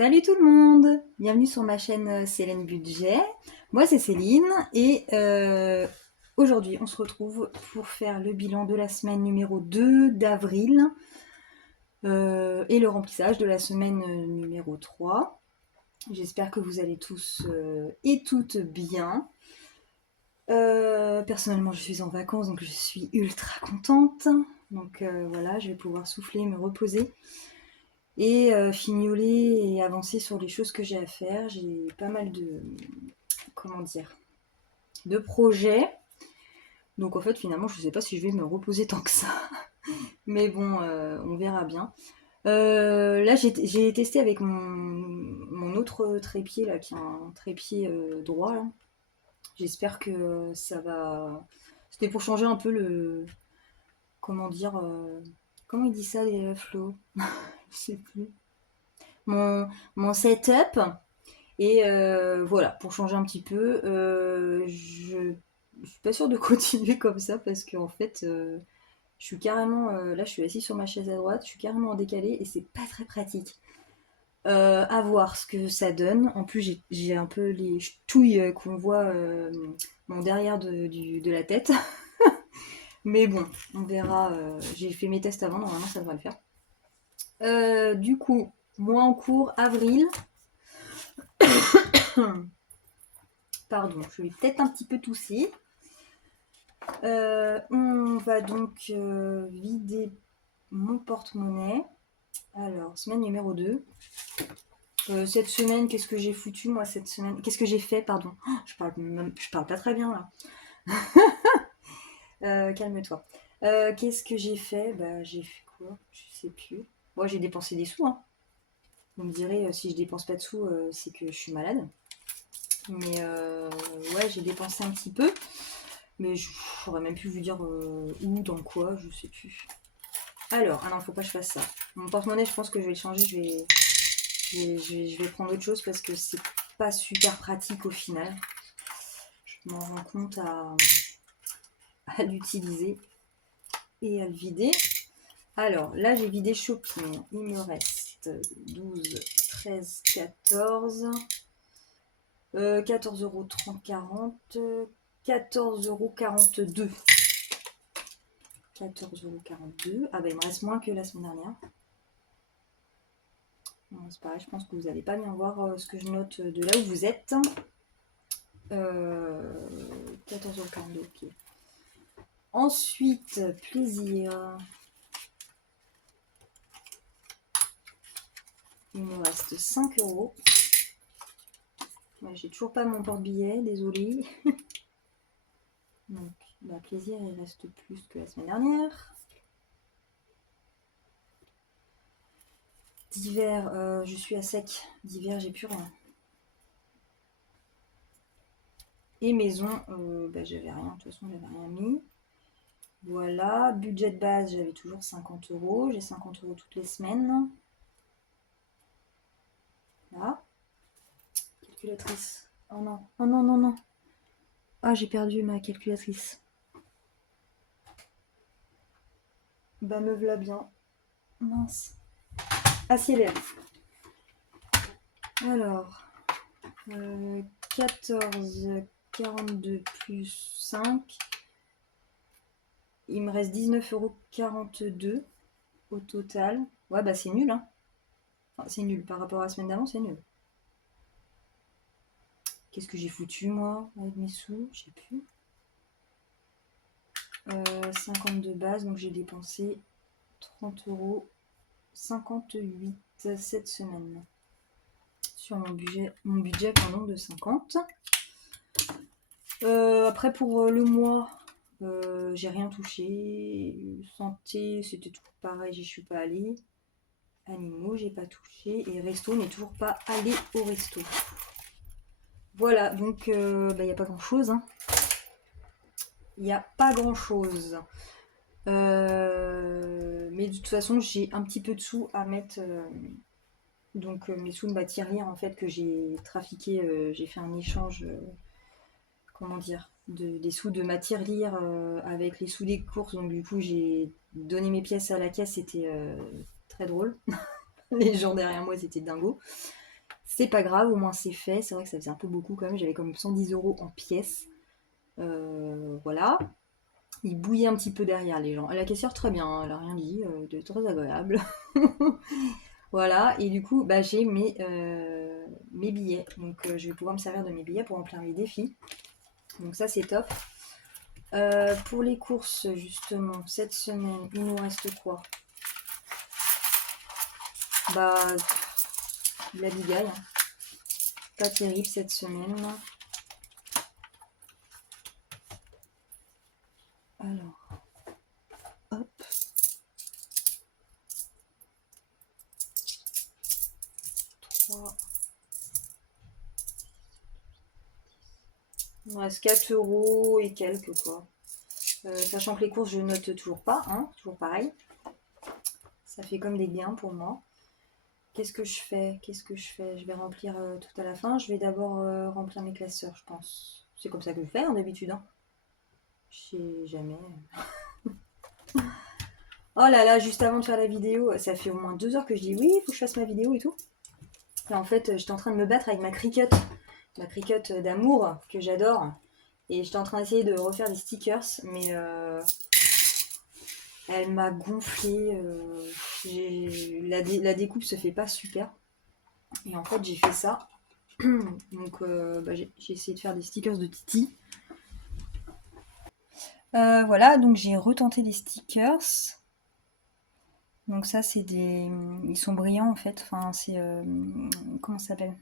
Salut tout le monde! Bienvenue sur ma chaîne Céline Budget. Moi c'est Céline et aujourd'hui on se retrouve pour faire le bilan de la semaine numéro 2 d'avril et le remplissage de la semaine numéro 3. J'espère que vous allez tous et toutes bien. Personnellement je suis en vacances donc je suis ultra contente. Donc voilà, je vais pouvoir souffler, me reposer et fignoler et avancer sur les choses que j'ai à faire. J'ai pas mal de, comment dire, de projets. Donc en fait finalement je sais pas si je vais me reposer tant que ça. Mais bon, on verra bien. Là j'ai testé avec mon autre trépied là, qui est un trépied droit là. J'espère que ça va. C'était pour changer un peu le. Comment dire. Comment il dit ça, Flo? Je sais plus. Mon, mon setup. Et voilà, pour changer un petit peu, je suis pas sûre de continuer comme ça parce qu'en fait, je suis carrément. Là, je suis assise sur ma chaise à droite, je suis carrément en décalé et c'est pas très pratique. À voir ce que ça donne. En plus, j'ai un peu les ch'touilles qu'on voit mon derrière de la tête. Mais bon, on verra. J'ai fait mes tests avant, normalement ça devrait le faire. Du coup, mois en cours, avril. Pardon, je vais peut-être un petit peu tousser. On va donc vider mon porte-monnaie. Alors, semaine numéro 2. Cette semaine, qu'est-ce que j'ai foutu moi cette semaine? Qu'est-ce que j'ai fait, pardon? Oh, je parle pas très bien là. Calme-toi. Qu'est-ce que j'ai fait? Bah, j'ai fait quoi? Je sais plus. Moi, j'ai dépensé des sous, hein. Vous me direz, si je dépense pas de sous, c'est que je suis malade. Mais ouais, j'ai dépensé un petit peu. Mais j'aurais même pu vous dire où, dans quoi, je sais plus. Alors, ah non, faut pas que je fasse ça. Mon porte-monnaie, je pense que je vais le changer. Je vais prendre autre chose parce que c'est pas super pratique au final. Je m'en rends compte à l'utiliser et à le vider. Alors, là, j'ai vidé shopping. Il me reste 12, 13, 14. 14,30 40. 14,42 €. 14,42 €. Ah bah il me reste moins que la semaine dernière. Non, c'est pareil, je pense que vous n'allez pas bien voir ce que je note de là où vous êtes. 14,42 €, ok. Ensuite, plaisir. Il me reste 5 €. Ouais, j'ai toujours pas mon porte-billet, désolé. Donc, bah, plaisir, il reste plus que la semaine dernière. D'hiver, je suis à sec. D'hiver, j'ai plus rien. Et maison, bah, j'avais rien, de toute façon, j'avais rien mis. Voilà, budget de base, j'avais toujours 50 €. J'ai 50 € toutes les semaines. Là. Calculatrice. Oh non, oh non, non, non. Ah, j'ai perdu ma calculatrice. Bah, me v'là bien. Mince. Ah, si, elle est là. Alors, 14, 42 plus 5. Il me reste 19,42 € au total. Ouais, bah, c'est nul, hein. Enfin, c'est nul. Par rapport à la semaine d'avant, c'est nul. Qu'est-ce que j'ai foutu, moi, avec mes sous? Je sais plus. 50 de base, donc j'ai dépensé 30 €. 58 cette semaine sur mon budget pardon, de 50. Après pour le mois, j'ai rien touché. Santé, c'était toujours pareil, j'y suis pas allée. Animaux, j'ai pas touché. Et resto, n'est toujours pas allé au resto. Voilà, donc il n'y a pas grand chose. Il n'y a pas grand chose. Mais de toute façon, j'ai un petit peu de sous à mettre. Donc mes sous de ma tirelire en fait que j'ai trafiqué, j'ai fait un échange, comment dire, des sous de ma tirelire avec les sous des courses. Donc du coup j'ai donné mes pièces à la caisse, c'était très drôle. Les gens derrière moi c'était dingo. C'est pas grave, au moins c'est fait. C'est vrai que ça faisait un peu beaucoup quand même. J'avais comme 110 € en pièces. Voilà. Il bouillait un petit peu derrière les gens. La caissière, très bien, elle a rien dit, très agréable. Voilà, et du coup, bah, j'ai mes billets. Donc, je vais pouvoir me servir de mes billets pour remplir mes défis. Donc, ça, c'est top. Pour les courses, justement, cette semaine, il nous reste quoi? Bah, de la bigaille, hein. Pas terrible cette semaine. Alors, hop. Trois. Il me reste 4 € et quelques, quoi. Sachant que les courses, je note toujours pas, hein, toujours pareil. Ça fait comme des gains pour moi. Qu'est-ce que je fais? Je vais remplir tout à la fin. Je vais d'abord remplir mes classeurs, je pense. C'est comme ça que je fais en d'habitude, hein. Je sais jamais. Oh là là, juste avant de faire la vidéo, ça fait au moins 2 heures que je dis oui, il faut que je fasse ma vidéo et tout. Et en fait, j'étais en train de me battre avec ma Cricut d'amour que j'adore. Et j'étais en train d'essayer de refaire des stickers, mais elle m'a gonflé. La découpe se fait pas super. Et en fait, j'ai fait ça. Donc, bah, j'ai essayé de faire des stickers de Titi. Voilà, donc j'ai retenté les stickers. Donc ça, c'est des... Ils sont brillants en fait. Enfin, c'est... comment ça s'appelle?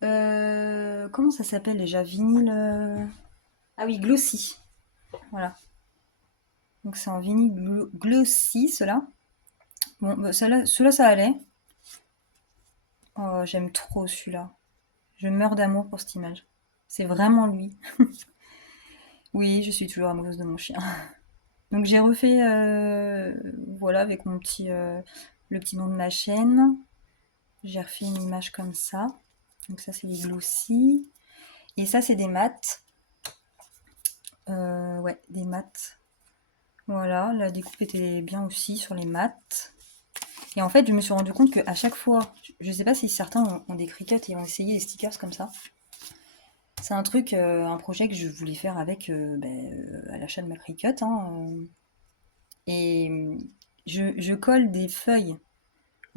Comment ça s'appelle déjà? Vinyle... Ah oui, glossy. Voilà. Donc c'est en vinyle glossy, cela. Bon, bah, cela, ça allait. Oh, j'aime trop celui-là. Je meurs d'amour pour cette image. C'est vraiment lui. Oui, je suis toujours amoureuse de mon chien. Donc j'ai refait, voilà, avec le petit nom de ma chaîne. J'ai refait une image comme ça. Donc ça, c'est les glossy. Et ça, c'est des maths. Ouais, des maths. Voilà, la découpe était bien aussi sur les maths. Et en fait, je me suis rendu compte qu'à chaque fois, je sais pas si certains ont des Cricut et ont essayé les stickers comme ça. C'est un truc, un projet que je voulais faire avec à l'achat de ma Cricut, hein, et je colle des feuilles.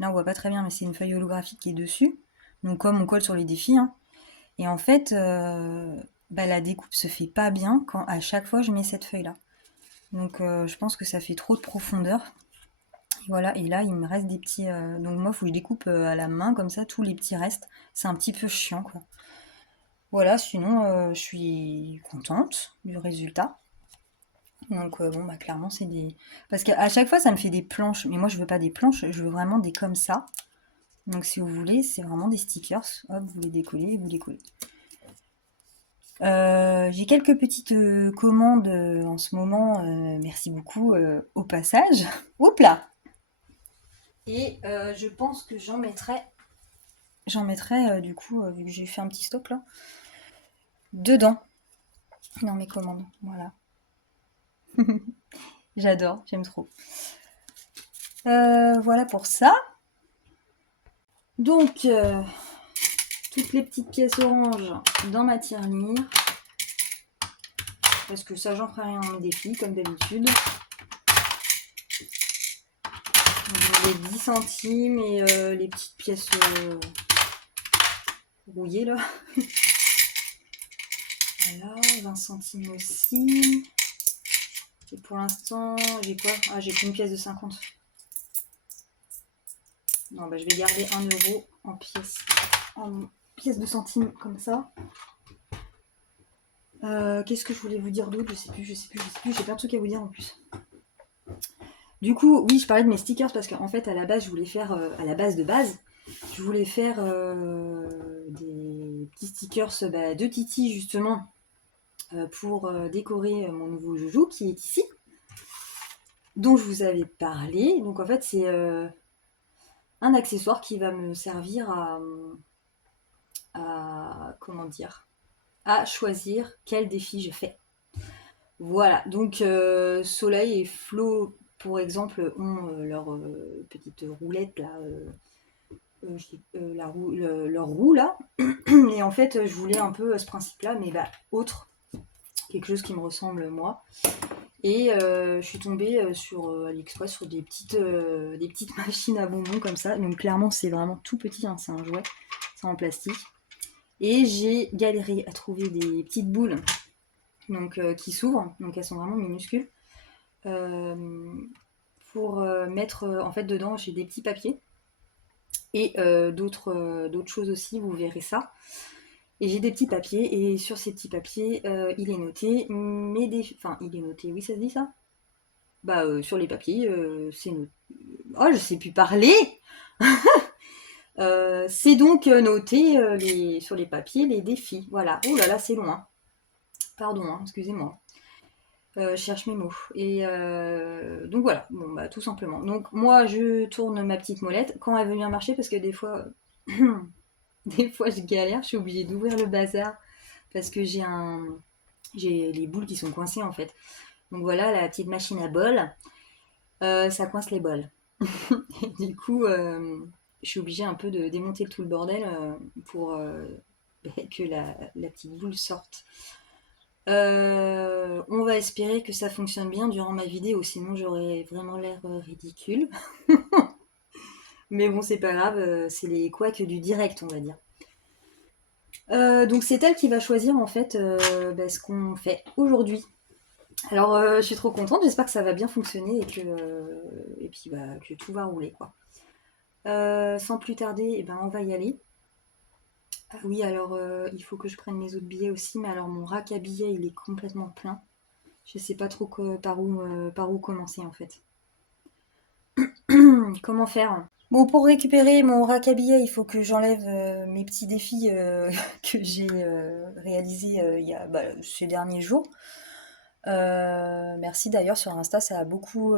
Là, on voit pas très bien, mais c'est une feuille holographique qui est dessus. Donc, comme on colle sur les défis, hein. Et en fait, la découpe se fait pas bien quand à chaque fois je mets cette feuille-là. Donc, je pense que ça fait trop de profondeur. Et voilà, et là, il me reste des petits. Donc, moi, il faut que je découpe à la main comme ça tous les petits restes. C'est un petit peu chiant, quoi. Voilà, sinon, je suis contente du résultat. Donc, bon, bah, clairement, c'est des. Parce qu'à chaque fois, ça me fait des planches. Mais moi, je veux pas des planches, je veux vraiment des comme ça. Donc, si vous voulez, c'est vraiment des stickers. Hop, vous les décollez, vous les collez. J'ai quelques petites commandes en ce moment. Merci beaucoup au passage. Oups là! Et je pense que j'en mettrai du coup, vu que j'ai fait un petit stock là, dedans, dans mes commandes. Voilà. J'adore, j'aime trop. Voilà pour ça. Donc, toutes les petites pièces oranges dans ma tirelire. Parce que ça, j'en ferai rien dans mes défis, comme d'habitude. Les 10 centimes et les petites pièces rouillées là. Voilà, 20 centimes aussi. Et pour l'instant, j'ai quoi? Ah, j'ai qu'une pièce de 50. Non, bah je vais garder 1 € en pièces de centimes comme ça. Qu'est-ce que je voulais vous dire d'autre? Je sais plus. J'ai plein de trucs à vous dire en plus. Du coup, oui, je parlais de mes stickers parce qu'en fait, à la base, je voulais faire, à la base de base, je voulais faire des petits stickers de Titi justement pour décorer mon nouveau joujou qui est ici, dont je vous avais parlé. Donc en fait, c'est un accessoire qui va me servir comment dire, à choisir quel défi je fais. Voilà, donc Soleil et Flo, pour exemple, ont leur petite roulette là, leur roue là. Et en fait, je voulais un peu ce principe-là, mais bah, autre, quelque chose qui me ressemble moi. Et je suis tombée sur AliExpress sur des petites machines à bonbons comme ça. Donc clairement, c'est vraiment tout petit, hein, c'est un jouet, c'est en plastique. Et j'ai galéré à trouver des petites boules donc, qui s'ouvrent, donc elles sont vraiment minuscules. Euh, pour mettre en fait dedans, j'ai des petits papiers et d'autres choses aussi, vous verrez ça. Et j'ai des petits papiers, et sur ces petits papiers, il est noté Enfin, il est noté, oui, ça se dit ça. Bah, sur les papiers, c'est noté. Oh, je sais plus parler. C'est donc noté sur les papiers les défis. Voilà. Oh là là, c'est loin. Pardon, hein, excusez-moi. Je cherche mes mots. Et donc voilà, bon, bah, tout simplement. Donc moi, je tourne ma petite molette quand elle veut bien marcher, parce que des fois, des fois, je galère. Je suis obligée d'ouvrir le bazar parce que j'ai les boules qui sont coincées en fait. Donc voilà, la petite machine à bol, ça coince les bols. Et du coup, je suis obligée un peu de démonter tout le bordel pour que la petite boule sorte. On va espérer que ça fonctionne bien durant ma vidéo, sinon j'aurais vraiment l'air ridicule. Mais bon, c'est pas grave, c'est les couacs du direct, on va dire. Donc c'est elle qui va choisir en fait ce qu'on fait aujourd'hui. Alors je suis trop contente, j'espère que ça va bien fonctionner et puis bah, que tout va rouler quoi. Sans plus tarder, eh ben, on va y aller. Ah oui, alors il faut que je prenne mes autres billets aussi, mais alors mon rack à billets il est complètement plein. Je sais pas trop par où commencer en fait. Comment faire? Bon, pour récupérer mon rack à billets, il faut que j'enlève mes petits défis que j'ai réalisés il y a ces derniers jours. Merci d'ailleurs sur Insta, ça a beaucoup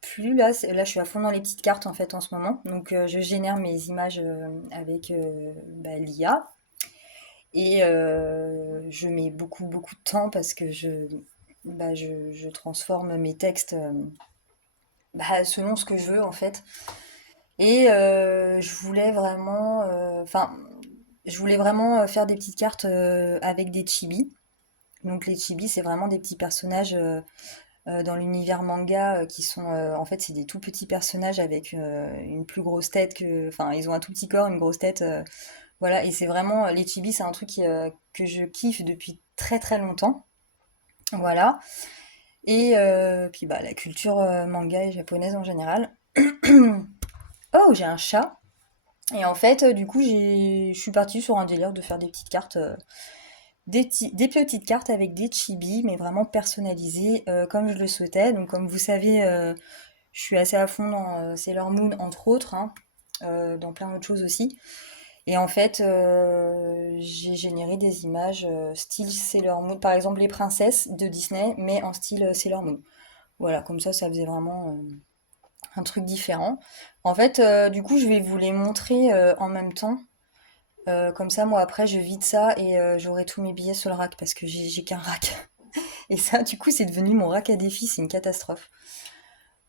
plu. Là, je suis à fond dans les petites cartes en fait en ce moment. Donc, je génère mes images avec l'IA et je mets beaucoup de temps parce que je transforme mes textes selon ce que je veux en fait. Et je voulais vraiment faire des petites cartes avec des chibis. Donc les chibis, c'est vraiment des petits personnages dans l'univers manga qui sont en fait c'est des tout petits personnages avec une plus grosse tête que enfin ils ont un tout petit corps, une grosse tête voilà et c'est vraiment les chibis, c'est un truc que je kiffe depuis très longtemps. Voilà. Et puis bah la culture manga et japonaise en général. Oh, j'ai un chat. Et en fait, du coup, je suis partie sur un délire de faire des petites cartes, des petites cartes avec des chibis, mais vraiment personnalisées comme je le souhaitais. Donc, comme vous savez, je suis assez à fond dans Sailor Moon, entre autres, hein, dans plein d'autres choses aussi. Et en fait, j'ai généré des images style Sailor Moon, par exemple les princesses de Disney, mais en style Sailor Moon. Voilà, comme ça faisait vraiment un truc différent. En fait, du coup, je vais vous les montrer en même temps. Comme ça, moi, après, je vide ça et j'aurai tous mes billets sur le rack parce que j'ai qu'un rack. Et ça, du coup, c'est devenu mon rack à défi, c'est une catastrophe.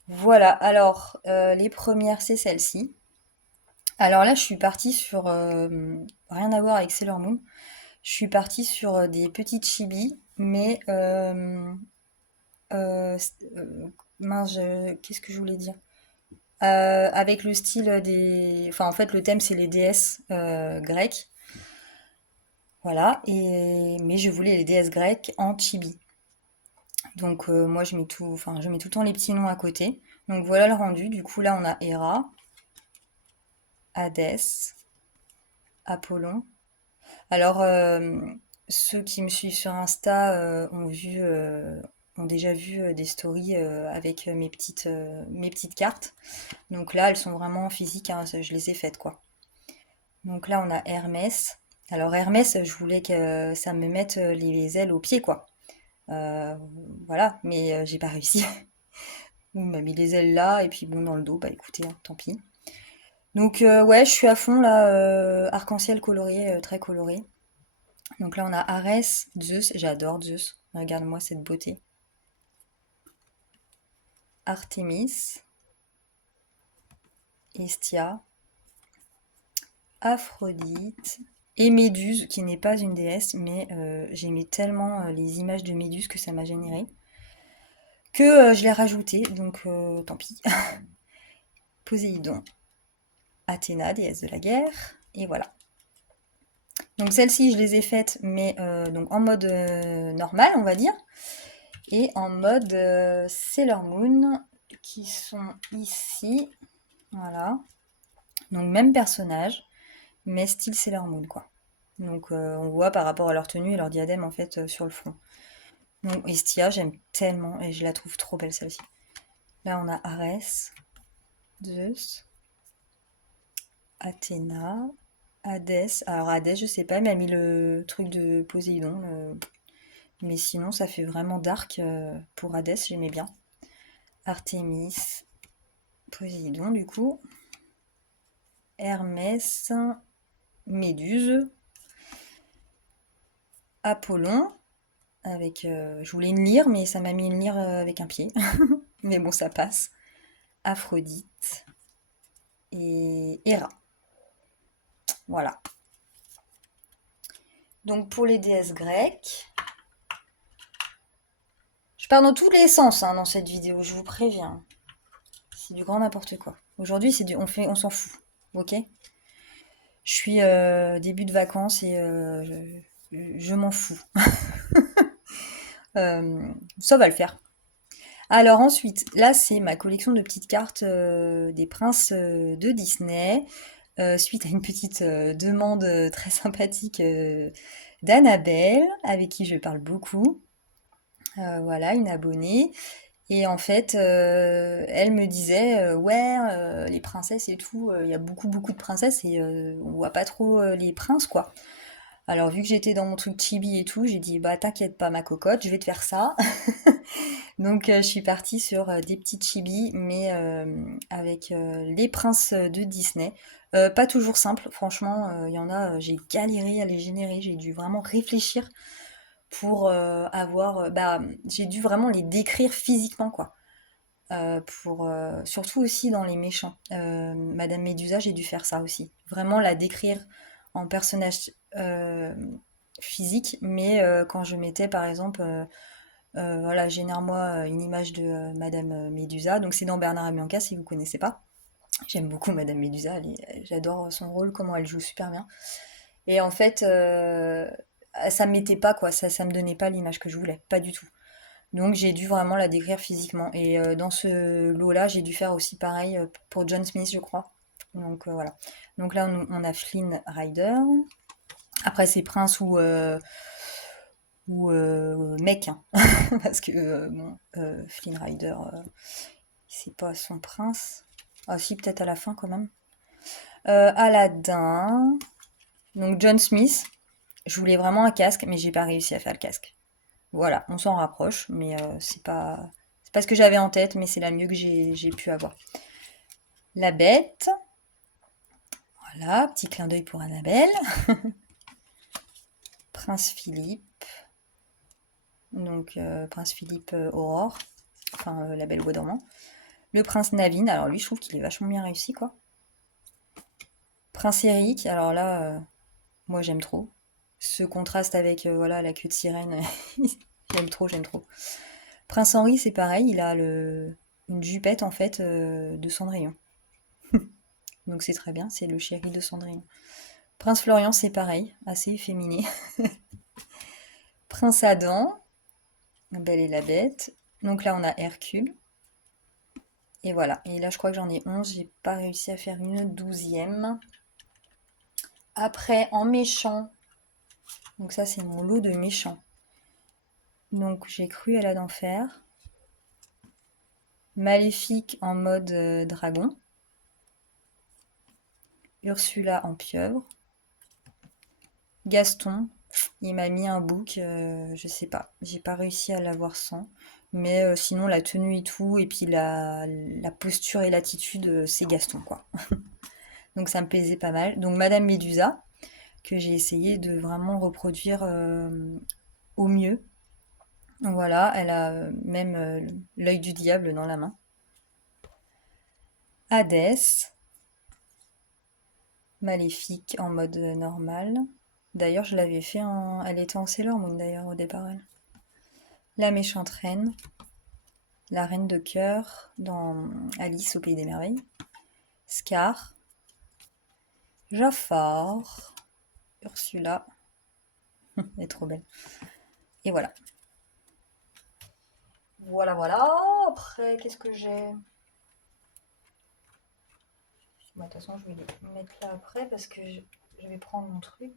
Voilà, alors, les premières, c'est celle-ci. Alors là, je suis partie sur... rien à voir avec Sailor Moon. Je suis partie sur des petites chibis, mais... mince, qu'est-ce que je voulais dire? Avec le style des... Enfin, en fait, le thème, c'est les déesses grecques. Voilà. Mais je voulais les déesses grecques en chibi. Donc, moi, je mets tout le temps les petits noms à côté. Donc, voilà le rendu. Du coup, là, on a Héra, Hadès, Apollon. Alors, ceux qui me suivent sur Insta ont déjà vu des stories avec mes petites cartes. Donc là, elles sont vraiment physiques, hein, je les ai faites, quoi. Donc là, on a Hermès. Alors Hermès, je voulais que ça me mette les ailes aux pieds, quoi. Euh, voilà, mais j'ai pas réussi. On m'a mis les ailes là, et puis bon, dans le dos, bah écoutez, hein, tant pis. Donc ouais, je suis à fond là, arc-en-ciel coloré, très coloré. Donc là, on a Arès, Zeus, j'adore Zeus. Regarde-moi cette beauté. Artémis, Hestia, Aphrodite et Méduse, qui n'est pas une déesse, mais j'aimais tellement les images de Méduse que ça m'a généré, que je l'ai rajouté, donc tant pis. Poséidon, Athéna, déesse de la guerre, et voilà. Donc celles-ci, je les ai faites, mais donc en mode normal, on va dire, et en mode Sailor Moon, qui sont ici, voilà. Donc même personnage, mais style Sailor Moon, quoi. Donc on voit par rapport à leur tenue et leur diadème, en fait, sur le front. Donc Estia, j'aime tellement, et je la trouve trop belle, celle-ci. Là, on a Arès, Zeus, Athéna, Hadès. Alors Hadès, je sais pas, mais elle a mis le truc de Poséidon. Mais sinon, ça fait vraiment dark pour Hadès, j'aimais bien. Artémis, Poséidon, du coup. Hermès, Méduse, Apollon, avec. Je voulais une lyre, mais ça m'a mis une lyre avec un pied. Mais bon, ça passe. Aphrodite et Héra. Voilà. Donc pour les déesses grecques, je pars dans tous les sens hein, dans cette vidéo, je vous préviens. C'est du grand n'importe quoi. Aujourd'hui, on s'en fout, ok? Je suis début de vacances et je m'en fous. Ça va le faire. Alors ensuite, là c'est ma collection de petites cartes des princes de Disney, suite à une petite demande très sympathique d'Annabelle, avec qui je parle beaucoup. Voilà, une abonnée. Et en fait, elle me disait, ouais, les princesses et tout, il y a beaucoup, beaucoup de princesses et on voit pas trop les princes, quoi. Alors, vu que j'étais dans mon truc chibi et tout, j'ai dit, bah, t'inquiète pas, ma cocotte, je vais te faire ça. Donc, je suis partie sur des petits chibis, mais avec les princes de Disney. Pas toujours simple, franchement, il y en a, j'ai galéré à les générer, j'ai dû vraiment réfléchir pour avoir. Bah, j'ai dû vraiment les décrire physiquement, quoi. Surtout aussi dans les méchants. Madame Médusa, j'ai dû faire ça aussi. Vraiment la décrire en personnage physique, mais quand je mettais par exemple, voilà, génère-moi une image de Madame Médusa. Donc c'est dans Bernard et Bianca si vous connaissez pas. J'aime beaucoup Madame Médusa, j'adore son rôle, comment elle joue super bien. Et en fait, ça me mettait pas quoi, ça me donnait pas l'image que je voulais, pas du tout. Donc j'ai dû vraiment la décrire physiquement. Et dans ce lot-là, j'ai dû faire aussi pareil pour John Smith, je crois. Donc voilà. Donc là, on a Flynn Rider. Après, c'est Prince ou mec, hein. Parce que bon, Flynn Rider, c'est pas son prince. Ah si, peut-être à la fin quand même. Aladdin. Donc John Smith. Je voulais vraiment un casque, mais j'ai pas réussi à faire le casque. Voilà, on s'en rapproche, mais c'est pas ce que j'avais en tête, mais c'est la mieux que j'ai pu avoir. La bête, voilà, petit clin d'œil pour Annabelle. Prince Philippe, donc Prince Philippe Aurore, enfin la belle au bois dormant. Le prince Naveen, alors lui je trouve qu'il est vachement bien réussi quoi. Prince Eric, alors là, moi j'aime trop. Ce contraste avec voilà la queue de sirène, j'aime trop, j'aime trop. Prince Henri, c'est pareil, il a une jupette en fait de Cendrillon. Donc c'est très bien, c'est le chéri de Cendrillon. Prince Florian, c'est pareil, assez efféminé. Prince Adam, la Belle et la Bête. Donc là, on a Hercule. Et voilà. Et là, je crois que j'en ai 11. J'ai pas réussi à faire une 12e. Après, en méchant. Donc ça, c'est mon lot de méchants. Donc j'ai Cruella d'Enfer. Maléfique en mode dragon. Ursula en pieuvre. Gaston, il m'a mis un bouc, je sais pas, j'ai pas réussi à l'avoir sans. Mais sinon, la tenue et tout, et puis la posture et l'attitude, c'est Gaston, quoi. Donc ça me plaisait pas mal. Donc Madame Médusa, que j'ai essayé de vraiment reproduire au mieux. Voilà, elle a même l'œil du diable dans la main. Hadès, Maléfique en mode normal. D'ailleurs, je l'avais fait en... Elle était en Sailor Moon d'ailleurs au départ, elle. La méchante reine. La reine de cœur dans Alice au Pays des Merveilles. Scar. Jafar. Ursula. Elle est trop belle. Et voilà. Voilà, voilà. Après, qu'est-ce que j'ai? Bon, de toute façon, je vais les mettre là après parce que je vais prendre mon truc.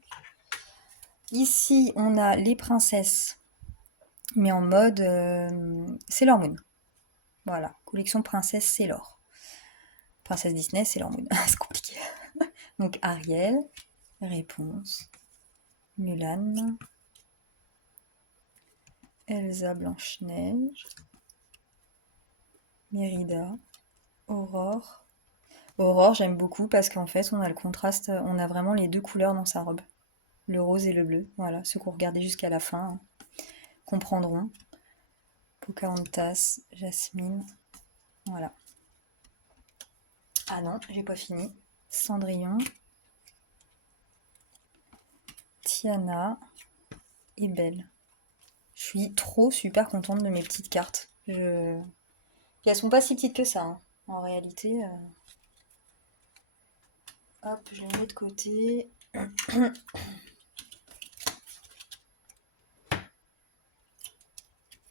Ici, on a les princesses, mais en mode Sailor Moon. Voilà, collection princesse Sailor. Princesse Disney, Sailor Moon. C'est compliqué. Donc Ariel, Réponse, Mulan, Elsa Blanche-Neige, Mérida, Aurore. Aurore, j'aime beaucoup parce qu'en fait, on a le contraste, on a vraiment les deux couleurs dans sa robe. Le rose et le bleu. Voilà, ceux qui ont regardé jusqu'à la fin hein, comprendront. Pocahontas, Jasmine. Voilà. Ah non, j'ai pas fini. Cendrillon, Tiana et Belle. Je suis trop super contente de mes petites cartes. Puis elles sont pas si petites que ça. Hein. En réalité, hop, je les mets de côté.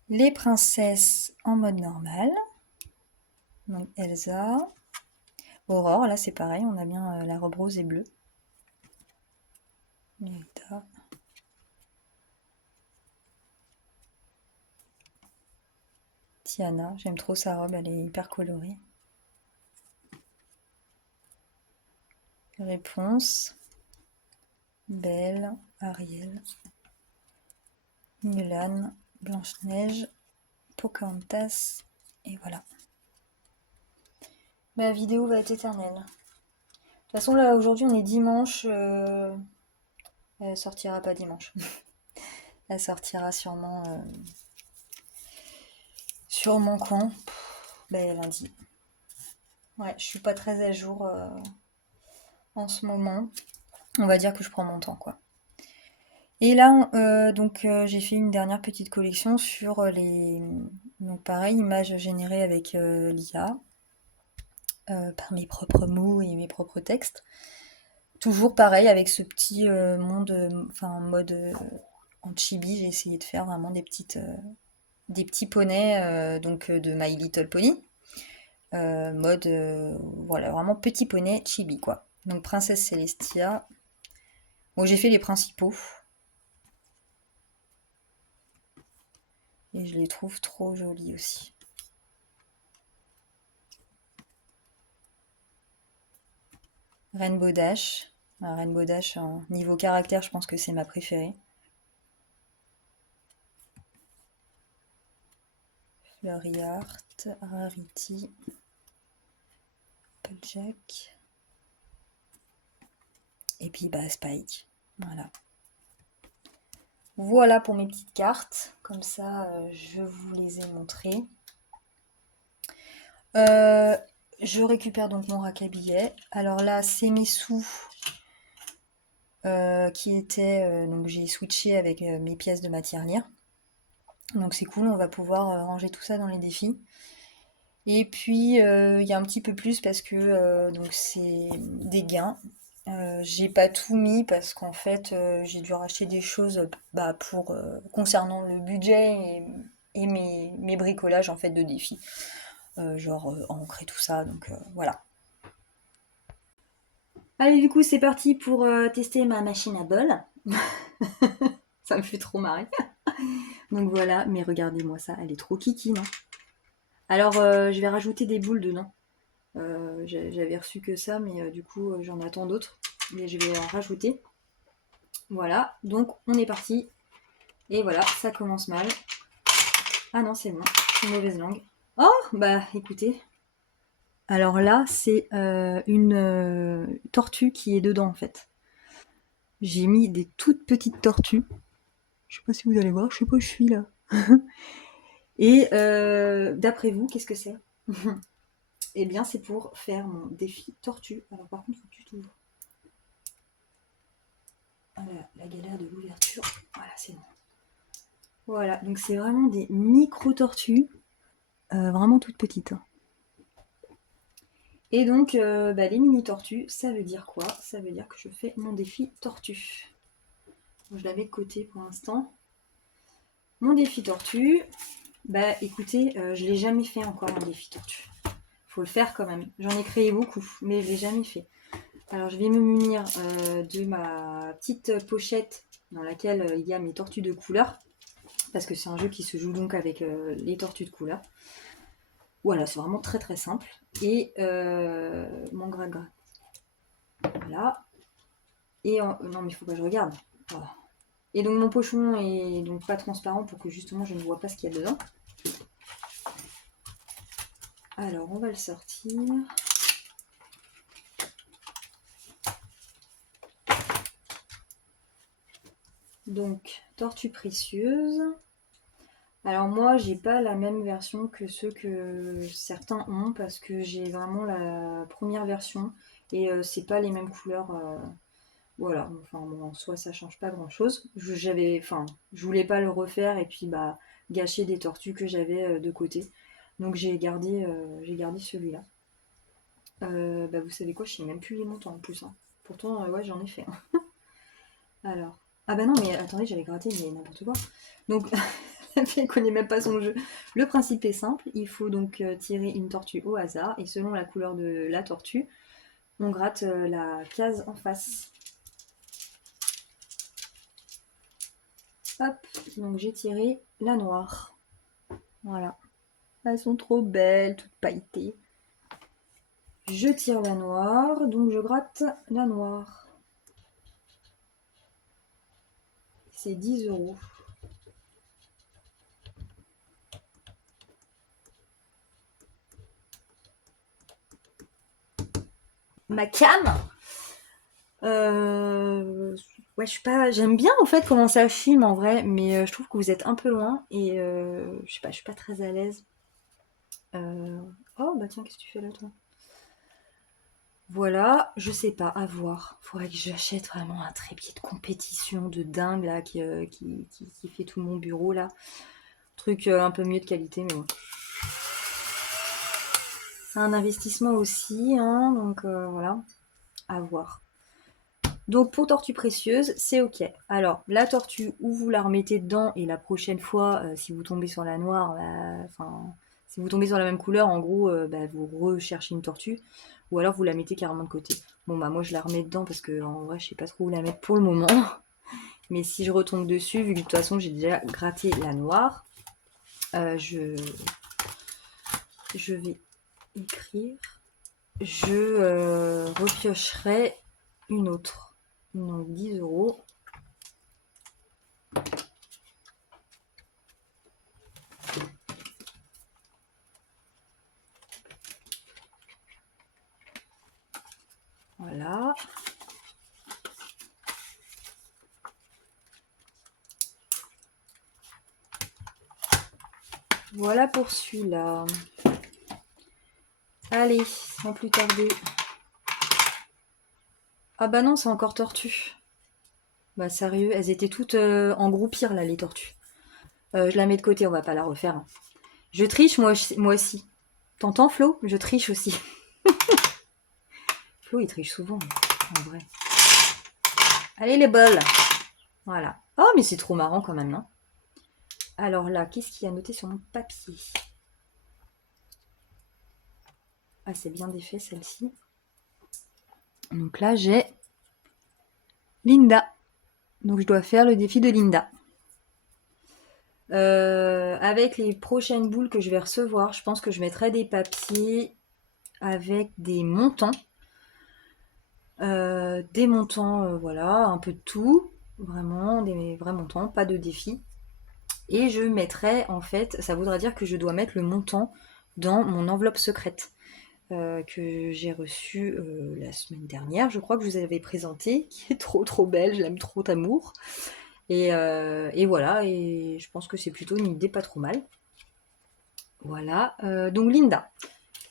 Les princesses en mode normal. Donc Elsa. Aurore, là c'est pareil, on a bien la robe rose et bleue. Mérida. Tiana, j'aime trop sa robe, elle est hyper colorée. Réponse. Belle, Ariel, Mulan, Blanche-Neige, Pocahontas, et voilà. Ma vidéo va être éternelle. De toute façon, là, aujourd'hui, on est dimanche. Elle sortira pas dimanche. Elle sortira sûrement quand lundi. Ouais, je suis pas très à jour en ce moment. On va dire que je prends mon temps, quoi. Et là, j'ai fait une dernière petite collection sur les... Donc pareil, images générées avec l'IA, par mes propres mots et mes propres textes. Toujours pareil, avec ce petit monde, en mode en chibi, j'ai essayé de faire vraiment des petits poneys de My Little Pony. Mode, voilà, vraiment petit poney chibi, quoi. Donc Princesse Celestia. Bon, j'ai fait les principaux. Et je les trouve trop jolis aussi. Rainbow Dash. Rainbow Dash, en niveau caractère, je pense que c'est ma préférée. Flurry Heart, Rarity, Applejack. Et puis Spike. Voilà. Voilà pour mes petites cartes. Comme ça, je vous les ai montrées. Je récupère donc mon rack à billets. Alors là, c'est mes sous qui étaient... donc j'ai switché avec mes pièces de matière lire. Donc c'est cool, on va pouvoir ranger tout ça dans les défis. Et puis il y a un petit peu plus parce que donc c'est des gains. J'ai pas tout mis parce qu'en fait j'ai dû racheter des choses pour concernant le budget et mes bricolages en fait de défis. Genre encre et tout ça, donc voilà. Allez, du coup, c'est parti pour tester ma machine à bol. Ça me fait trop marrer. Donc voilà, mais regardez-moi ça, elle est trop kiki, non? Alors, je vais rajouter des boules dedans. J'avais reçu que ça, mais du coup, j'en attends d'autres. Mais je vais en rajouter. Voilà, donc on est parti. Et voilà, ça commence mal. Ah non, c'est bon, c'est une mauvaise langue. Oh, bah écoutez. Alors là, c'est une tortue qui est dedans en fait. J'ai mis des toutes petites tortues. Je sais pas si vous allez voir, je sais pas où je suis là. Et d'après vous, qu'est-ce que c'est? Eh bien, c'est pour faire mon défi tortue. Alors par contre, faut que tu t'ouvres. La galère de l'ouverture. Voilà, c'est bon. Voilà, donc c'est vraiment des micro-tortues, vraiment toutes petites. Et donc, les mini-tortues, ça veut dire quoi? Ça veut dire que je fais mon défi tortue. Je la mets de côté pour l'instant. Mon défi tortue, écoutez, je l'ai jamais fait encore un défi tortue. Faut le faire quand même. J'en ai créé beaucoup, mais je l'ai jamais fait. Alors je vais me munir de ma petite pochette dans laquelle il y a mes tortues de couleur. Parce que c'est un jeu qui se joue donc avec les tortues de couleur. Voilà, c'est vraiment très très simple. Et mon gras-gras. Voilà. Et non mais il faut pas que je regarde. Voilà. Et donc mon pochon est donc pas transparent pour que justement je ne vois pas ce qu'il y a dedans. Alors on va le sortir. Donc tortue précieuse. Alors moi j'ai pas la même version que ceux que certains ont parce que j'ai vraiment la première version et c'est pas les mêmes couleurs. Voilà, enfin bon, en soi ça change pas grand chose. Je voulais pas le refaire et puis gâcher des tortues que j'avais de côté. Donc j'ai gardé celui-là. Vous savez quoi, je sais même plus les montants en plus. Hein. Pourtant, ouais, j'en ai fait. Hein. Alors. Ah bah non, mais attendez, j'avais gratté, mais n'importe quoi. Donc, la fille connaît même pas son jeu. Le principe est simple, il faut donc tirer une tortue au hasard, et selon la couleur de la tortue, on gratte la case en face. Hop, donc j'ai tiré la noire. Voilà. Elles sont trop belles, toutes pailletées. Je tire la noire, donc je gratte la noire. C'est 10 €. Ma cam ouais, je suis pas. J'aime bien en fait comment ça filme en vrai, mais je trouve que vous êtes un peu loin et je sais pas, je suis pas très à l'aise. Oh bah tiens, qu'est-ce que tu fais là toi? Voilà, je sais pas, à voir. Faudrait que j'achète vraiment un trépied de compétition de dingue là qui fait tout mon bureau là. Truc un peu mieux de qualité, mais bon. C'est un investissement aussi, hein, donc voilà, à voir. Donc pour tortue précieuse, c'est ok. Alors la tortue, où vous la remettez dedans et la prochaine fois, si vous tombez sur la noire, si vous tombez sur la même couleur, en gros, vous recherchez une tortue, ou alors vous la mettez carrément de côté. Bon moi je la remets dedans parce que en vrai je sais pas trop où la mettre pour le moment. Mais si je retombe dessus, vu que de toute façon j'ai déjà gratté la noire, je vais écrire, je repiocherai une autre. Donc 10 €. Voilà. Voilà pour celui-là. Allez, sans plus tarder. Ah bah non, c'est encore tortue. Bah sérieux, elles étaient toutes en groupir là, les tortues. Je la mets de côté, on va pas la refaire. Hein. Je triche moi aussi. T'entends Flo? Je triche aussi. Flo il triche souvent, en vrai. Allez les bols. Voilà. Oh mais c'est trop marrant quand même, non? Alors là, qu'est-ce qu'il y a noté sur mon papier? Ah c'est bien défait celle-ci. Donc là j'ai Linda. Donc je dois faire le défi de Linda. Avec les prochaines boules que je vais recevoir, je pense que je mettrai des papiers avec des montants. Voilà, un peu de tout, vraiment, des vrais montants, pas de défi. Et je mettrai, en fait, ça voudra dire que je dois mettre le montant dans mon enveloppe secrète que j'ai reçue la semaine dernière, je crois que je vous avais présenté, qui est trop trop belle, je l'aime trop d'amour. Et voilà, et je pense que c'est plutôt une idée pas trop mal. Voilà, donc Linda.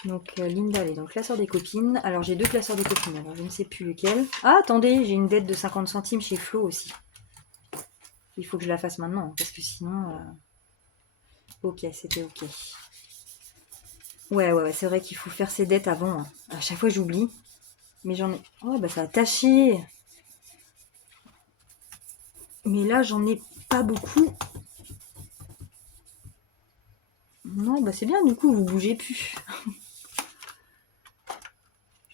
Donc Linda, elle est dans le classeur des copines. Alors j'ai 2 classeurs des copines, alors je ne sais plus lequel. Ah, attendez, j'ai une dette de 50 centimes chez Flo aussi. Il faut que je la fasse maintenant, parce que sinon... Ok, c'était ok. Ouais, c'est vrai qu'il faut faire ses dettes avant. Hein. À chaque fois, j'oublie. Mais j'en ai... Oh, bah ça a taché. Mais là, j'en ai pas beaucoup. Non, bah c'est bien, du coup, vous bougez plus.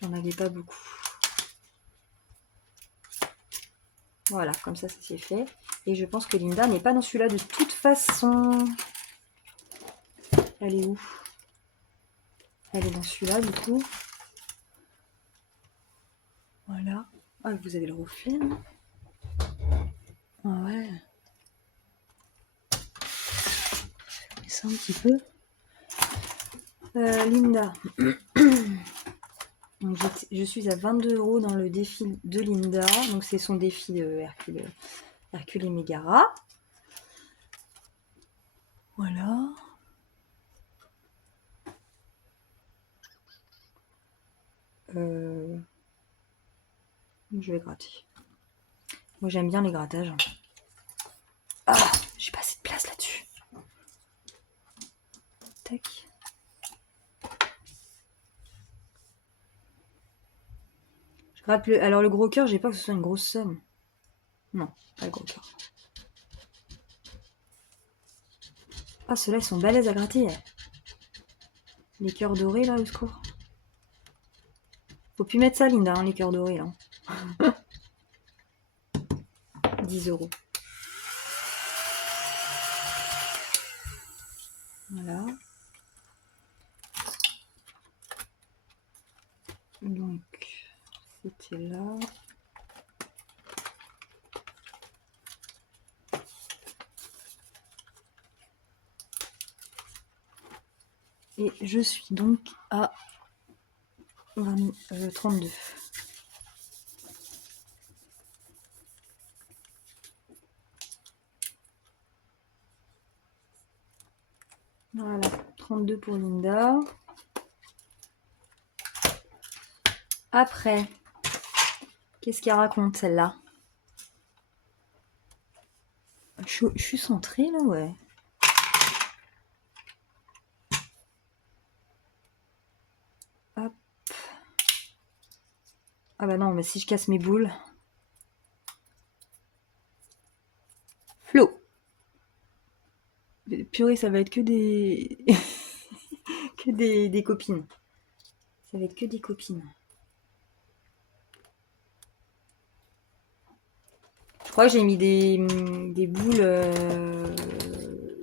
J'en avais pas beaucoup. Voilà, comme ça c'est fait. Et je pense que Linda n'est pas dans celui-là de toute façon. Elle est où? Elle est dans celui-là, du coup. Voilà. Ah, vous avez le reflet, non? Ah ouais. Je ça un petit peu. Linda. Donc je suis à 22 € dans le défi de Linda. Donc c'est son défi Hercule et Megara. Voilà. Je vais gratter. Moi j'aime bien les grattages. Ah, j'ai pas assez de place là-dessus. Tac. Je gratte le. Alors le gros cœur, j'ai pas que ce soit une grosse somme. Non, pas le gros cœur. Ah, ceux-là, ils sont balèzes à gratter. Les cœurs dorés, là, au secours. Faut plus mettre ça, Linda, hein, les cœurs dorés, là. 10 €. Voilà. Donc, c'était là. Et je suis donc à 32. Voilà, 32 pour Linda. Après, qu'est-ce qu'elle raconte celle-là? Je suis centrée là, ouais. Hop. Ah bah non, mais si je casse mes boules. Flo. Purée, ça va être que des... que des copines. Ça va être que des copines. Je crois que j'ai mis des boules.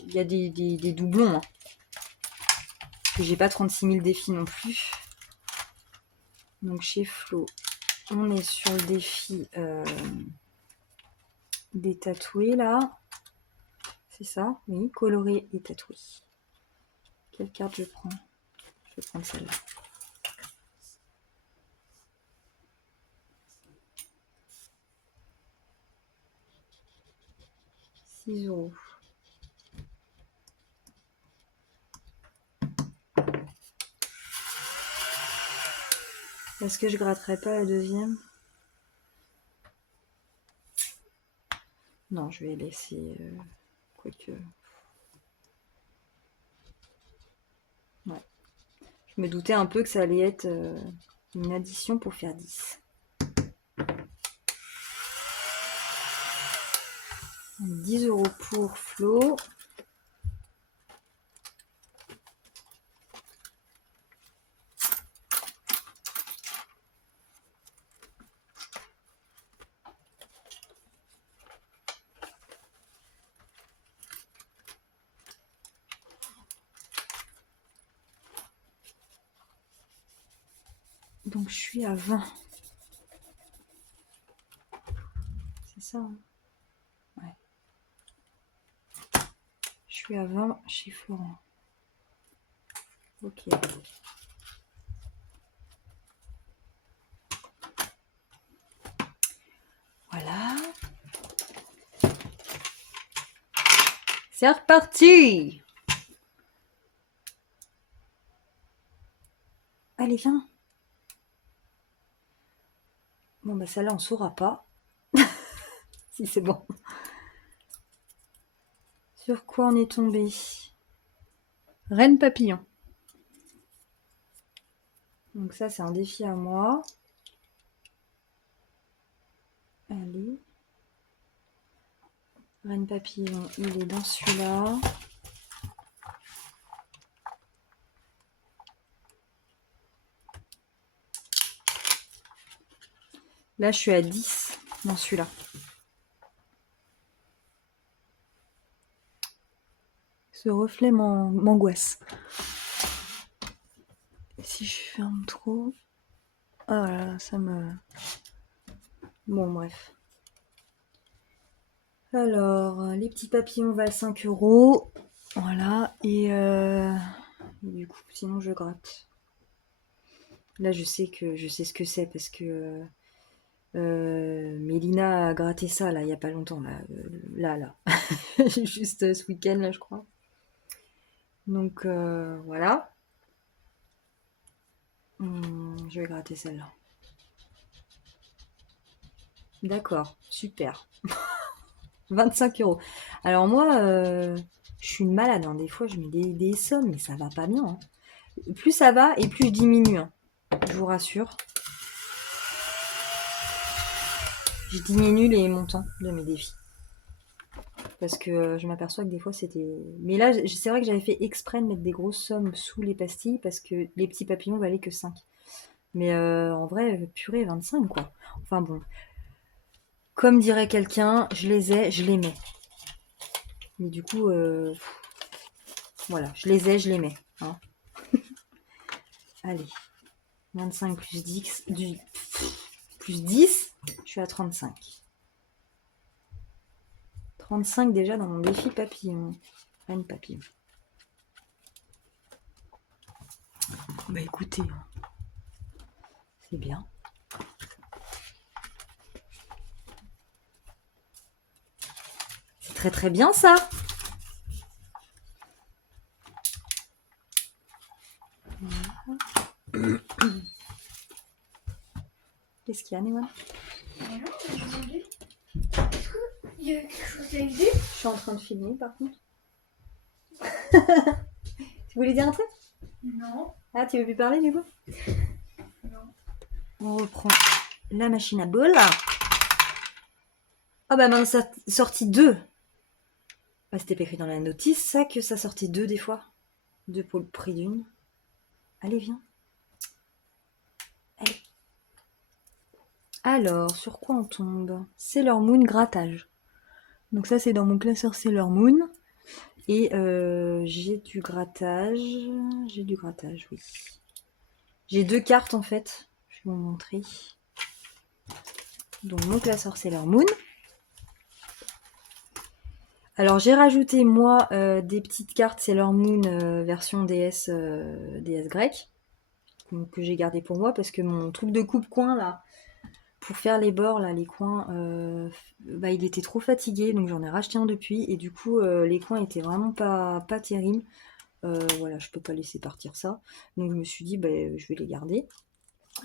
Il y a des doublons. Hein. Parce que j'ai pas 36 000 défis non plus. Donc chez Flo, on est sur le défi des tatoués là. C'est ça? Oui, coloré et tatoué. Quelle carte je prends? Je vais prendre celle-là. 6 €. Est-ce que je gratterai pas la deuxième? Non, je vais laisser. Quoique. Ouais. Je me doutais un peu que ça allait être une addition pour faire 10. 10 € pour Flo. Donc je suis à 20. C'est ça, hein? Ouais. Je suis à 20 chez Florent. Ok. Voilà. C'est reparti! Allez, viens. Bon, bah celle-là, on saura pas. Si c'est bon. Sur quoi on est tombé? Reine papillon. Donc ça, c'est un défi à moi. Allez. Reine papillon, il est dans celui-là. Là, je suis à 10 dans celui-là. Ce reflet m'angoisse. Si je ferme trop... Ah là là, ça me... Bon, bref. Alors, les petits papillons valent 5 euros. Voilà. Et du coup, sinon, je gratte. Là, je sais ce que c'est parce que Mélina a gratté ça, là, il n'y a pas longtemps. Là. Juste ce week-end, là, je crois. Donc, voilà. Je vais gratter celle-là. D'accord, super. 25 euros. Alors moi, je suis une malade, hein. Des fois je mets des sommes, mais ça va pas bien, hein. Plus ça va et plus je diminue, hein. Je vous rassure. Je diminue les montants de mes défis. Parce que je m'aperçois que des fois c'était... Mais là, c'est vrai que j'avais fait exprès de mettre des grosses sommes sous les pastilles parce que les petits papillons valaient que 5. Mais en vrai, purée, 25 quoi. Enfin bon. Comme dirait quelqu'un, je les ai, je les mets. Mais du coup, voilà, je les ai, je les mets, hein. Allez, 25 plus 10, plus 10, je suis à 35. 35 déjà dans mon défi papillon. Reine papillon. Bah écoutez, c'est bien. C'est très très bien ça. Voilà. Qu'est-ce qu'il y a, Néwan? Il y a quelque chose à aider. Je suis en train de filmer par contre. Tu voulais dire un truc? Non. Ah, tu veux plus parler du coup? Non. On reprend la machine à bol. Ah bah mince, ça sorti 2. Bah, c'était pas écrit dans la notice, ça, que ça sortait 2 des fois. 2 pour le prix d'une. Allez, viens. Allez. Alors, sur quoi on tombe? Sailor Moon grattage. Donc ça, c'est dans mon classeur Sailor Moon. Et j'ai du grattage. J'ai du grattage, oui. J'ai 2 cartes, en fait. Je vais vous montrer. Donc, mon classeur Sailor Moon. Alors, j'ai rajouté, moi, des petites cartes Sailor Moon version DS, DS grec. Donc, que j'ai gardé pour moi, parce que mon truc de coupe-coin, là, pour faire les bords, là, les coins, bah, il était trop fatigué, donc j'en ai racheté un depuis, et du coup, les coins étaient vraiment pas terribles. Voilà, je peux pas laisser partir ça. Donc je me suis dit, bah, je vais les garder.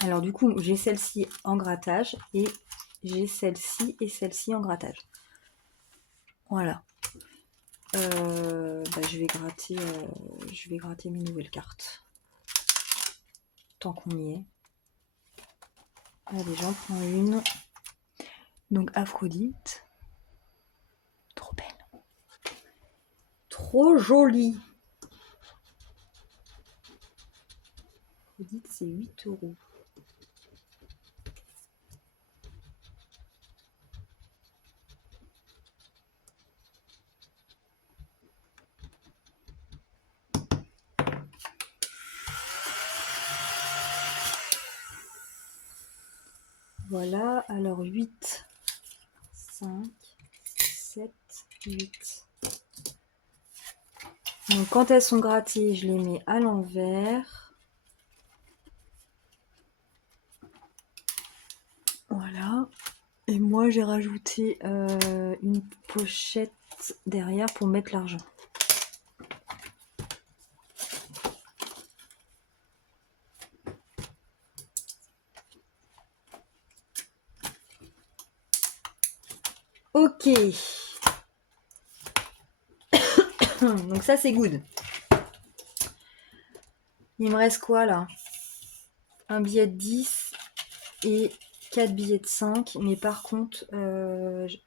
Alors du coup, j'ai celle-ci en grattage, et j'ai celle-ci et celle-ci en grattage. Voilà. Bah, je vais gratter mes nouvelles cartes. Tant qu'on y est. Allez, j'en prends une. Donc Aphrodite. Trop belle. Trop jolie. Aphrodite, c'est 8 euros. Voilà, alors 8, 5, 7, 8. Donc quand elles sont grattées, je les mets à l'envers. Voilà. Et moi, j'ai rajouté une pochette derrière pour mettre l'argent. Ok. Donc ça c'est good. Il me reste quoi là? Un billet de 10 et 4 billets de 5. Mais par contre, je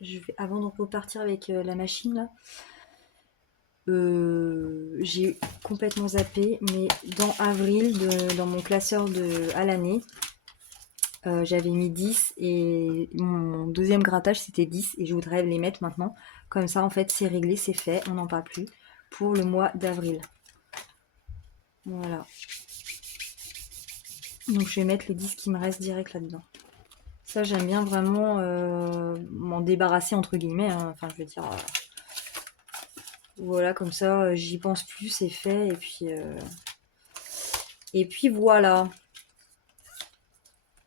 vais, avant de repartir avec la machine là, j'ai complètement zappé. Mais dans avril, dans mon classeur à l'année, j'avais mis 10 et mon deuxième grattage c'était 10 et je voudrais les mettre maintenant. Comme ça en fait c'est réglé, c'est fait, on n'en parle plus pour le mois d'avril. Voilà. Donc je vais mettre les 10 qui me restent direct là-dedans. Ça j'aime bien vraiment m'en débarrasser entre guillemets. Hein. Enfin je veux dire... voilà comme ça j'y pense plus, c'est fait et puis voilà.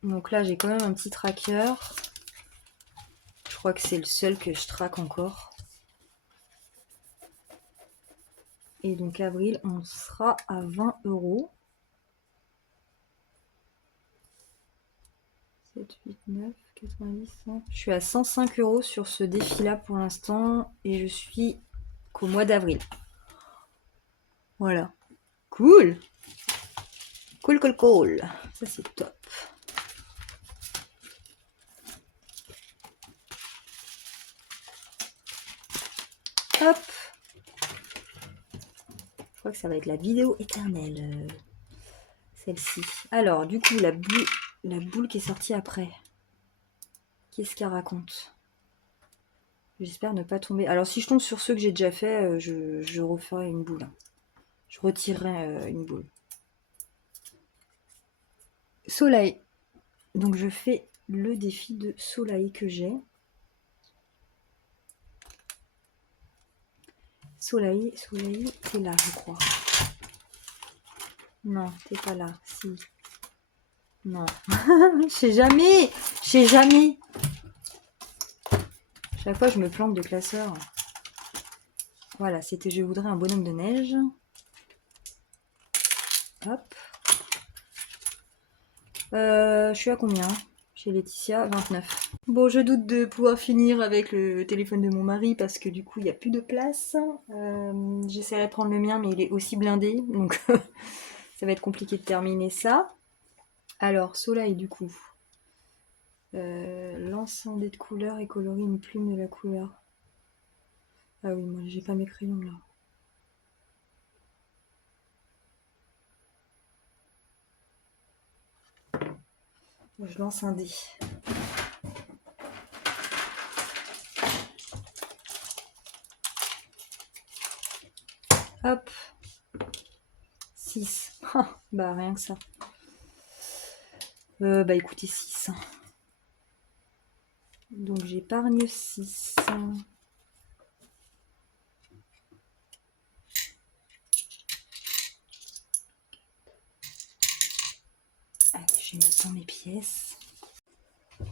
Donc là j'ai quand même un petit tracker. Je crois que c'est le seul que je traque encore. Et donc avril, on sera à 20 €. 7, 8, 9, 90, 100. Je suis à 105 € sur ce défi-là pour l'instant. Et je suis qu'au mois d'avril. Voilà. Cool. Cool, cool, cool. Ça, c'est top. Hop. Je crois que ça va être la vidéo éternelle. Celle-ci. Alors, du coup, la boule qui est sortie après. Qu'est-ce qu'elle raconte? J'espère ne pas tomber. Alors, si je tombe sur ceux que j'ai déjà fait, je referai une boule. Je retirerai une boule. Soleil. Donc, je fais le défi de soleil que j'ai. Soleil, t'es là, je crois. Non, t'es pas là. Si. Non. Je sais jamais. Chaque fois, je me plante de classeur. Voilà, c'était je voudrais un bonhomme de neige. Hop. Je suis à combien? Chez Laetitia, 29. Bon, je doute de pouvoir finir avec le téléphone de mon mari parce que du coup, il n'y a plus de place. J'essaierai de prendre le mien, mais il est aussi blindé. Donc, ça va être compliqué de terminer ça. Alors, soleil, du coup. Lance un dé de couleur et colorie une plume de la couleur. Ah oui, moi, j'ai pas mes crayons là. Je lance un dé. Hop. 6. Bah rien que ça. Bah écoutez, 6. Donc j'épargne 6. Allez, je vais mettre dans mes pièces.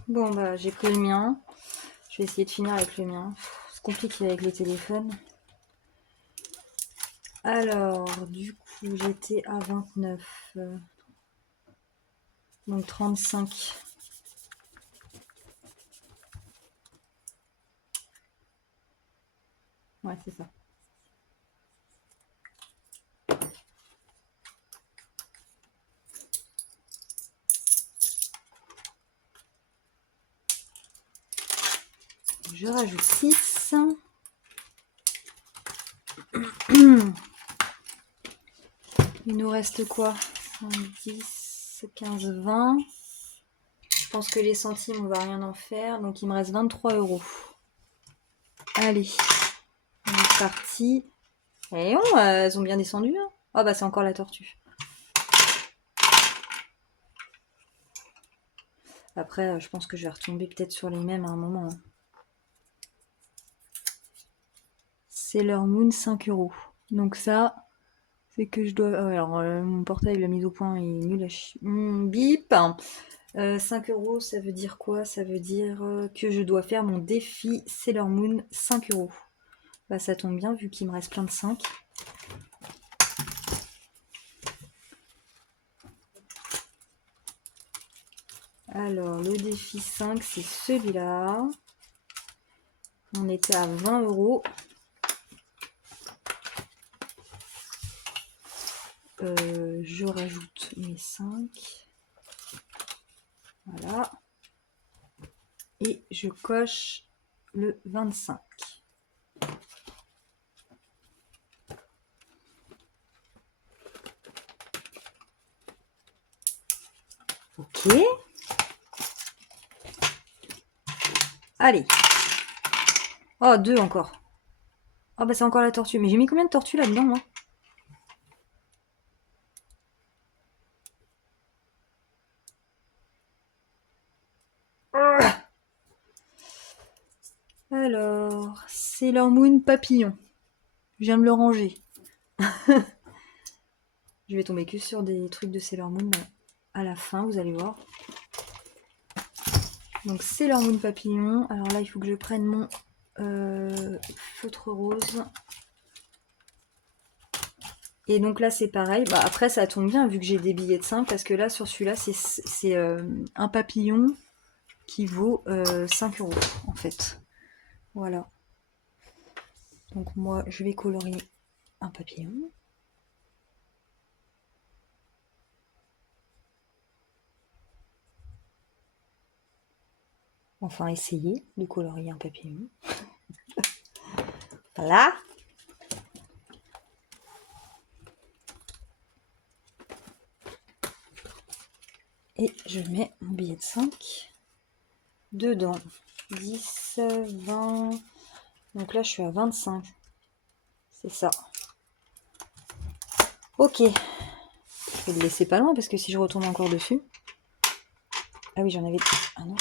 Bon bah j'ai pris le mien. Je vais essayer de finir avec le mien. C'est compliqué avec les téléphones. Alors, du coup, j'étais à 29. Donc 35. Ouais, c'est ça. Je rajoute 6. Il nous reste quoi? 5, 10, 15, 20. Je pense que les centimes, on va rien en faire. Donc il me reste 23 €. Allez, on est parti. Et elles ont bien descendu. Hein. Oh bah c'est encore la tortue. Après, je pense que je vais retomber peut-être sur les mêmes à un moment. Hein. Sailor Moon, 5 €. Donc ça, c'est que je dois... alors, mon portail, la mise au point est nul à chier. Bip 5 €, ça veut dire quoi? Ça veut dire que je dois faire mon défi Sailor Moon, 5 €. Bah ça tombe bien vu qu'il me reste plein de 5. Alors, le défi 5, c'est celui-là. On était à 20 €. Je rajoute mes 5. Voilà. Et je coche le 25. Ok. Allez. Oh, 2 encore. Oh, bah c'est encore la tortue. Mais j'ai mis combien de tortues là-dedans, moi? Alors, Sailor Moon papillon. Je viens de le ranger. Je vais tomber que sur des trucs de Sailor Moon à la fin, vous allez voir. Donc Sailor Moon papillon. Alors là, il faut que je prenne mon feutre rose. Et donc là, c'est pareil. Bah, après, ça tombe bien vu que j'ai des billets de 5. Parce que là, sur celui-là, c'est un papillon qui vaut 5 € en fait. Voilà. Donc moi, je vais colorier un papillon. Enfin, essayer de colorier un papillon. Voilà. Et je mets mon billet de 5 dedans. 10, 20. Donc là, je suis à 25. C'est ça. Ok. Je vais le laisser pas loin parce que si je retourne encore dessus. Ah oui, j'en avais. Ah non.